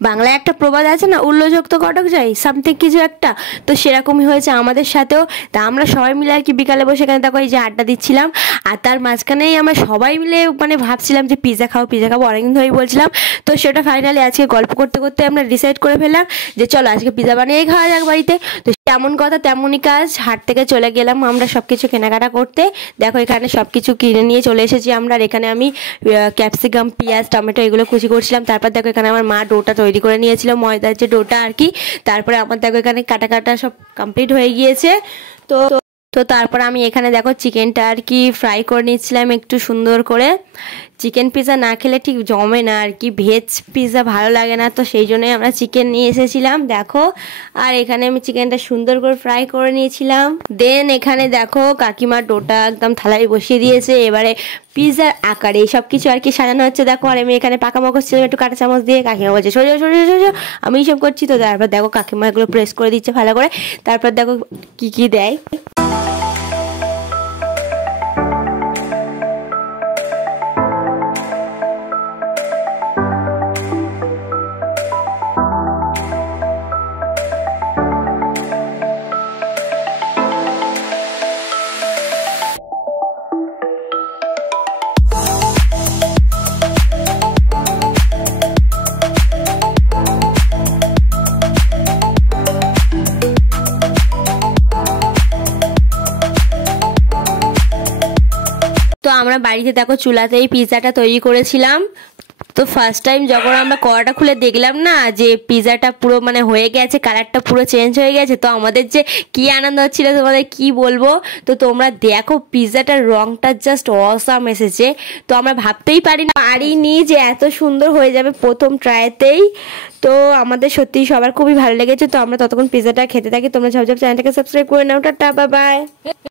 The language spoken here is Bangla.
বাংলায় একটা প্রবাদ আছে না, উল্লোযোগ তো কটক যায়, সামথিং কিছু একটা। তো সেরকমই হয়েছে আমাদের সাথেও। তা আমরা সবাই মিলে আর কি বিকালে বসে এখানে দেখো এই যে আড্ডা দিচ্ছিলাম। আর তার মাঝখানেই আমরা সবাই মিলে মানে ভাবছিলাম যে পিৎজা খাবো অনেকদিন ধরেই বলছিলাম। তো সেটা ফাইনালি আজকে গল্প করতে করতে আমরা ডিসাইড করে ফেললাম যে চলো আজকে পিৎজা বানিয়েই খাওয়া যাক বাড়িতে। তো তেমন কথা তেমনই কাজ, হাট থেকে চলে গেলাম আমরা সব কিছু কেনাকাটা করতে। দেখো এখানে সব কিছু কিনে নিয়ে চলে এসেছি আমরা। আর এখানে আমি ক্যাপসিকাম, পেঁয়াজ, টমেটো এগুলো কুচি করছিলাম। তারপর দেখো এখানে আমার মা ডোটা তৈরি করে নিয়েছিল, ময়দার যে ডোটা আর কি। তারপরে আমার দেখো এখানে কাটা কাটা সব কমপ্লিট হয়ে গিয়েছে। তো তো তারপর আমি এখানে দেখো চিকেনটা আর কি ফ্রাই করে নিচ্ছিলাম একটু সুন্দর করে। চিকেন পিৎজা না খেলে ঠিক জমে না আর কি, ভেজ পিৎজা ভালো লাগে না, তো সেই জন্যই আমরা চিকেন নিয়ে এসেছিলাম দেখো। আর এখানে আমি চিকেনটা সুন্দর করে ফ্রাই করে নিয়েছিলাম। দেন এখানে দেখো কাকিমার ডোটা একদম থালায় বসিয়ে দিয়েছে। এবারে পিৎজার আকারে এই সব কিছু আর কি সাজানো হচ্ছে দেখো। আর আমি এখানে পাকা মগজ ছিলাম একটু কাঁটা চামচ দিয়ে, কাকিমা বলছে সোজা সোজা সোজা, আমি এইসব করছি। তো তারপর দেখো কাকিমা এগুলো প্রেস করে দিচ্ছে ভালো করে। তারপর দেখো কি কি দেয়। তো আমরা বাড়িতে দেখো চুলাতেই পিৎজাটা তৈরি করেছিলাম। তো ফার্স্ট টাইম যখন আমরা কড়াটা খুলে দেখলাম না যে পিৎজাটা পুরো মানে হয়ে গেছে, কালারটা পুরো চেঞ্জ হয়ে গেছে, তো আমাদের যে কি আনন্দ হচ্ছিল তোমাদের কি বলবো। তো তোমরা দেখো পিৎজাটার রংটা জাস্ট অসাম এসেছে। তো আমরা ভাবতেই পারিনি যে এত সুন্দর হয়ে যাবে প্রথম ট্রাইতেই। তো আমাদের সত্যি সবার খুবই ভালো লেগেছে। তো আমরা ততক্ষণ পিৎজাটা খেতে থাকি। তোমরা ঝপঝপ চ্যানেলটাকে সাবস্ক্রাইব করে নাও। Tata, bye bye.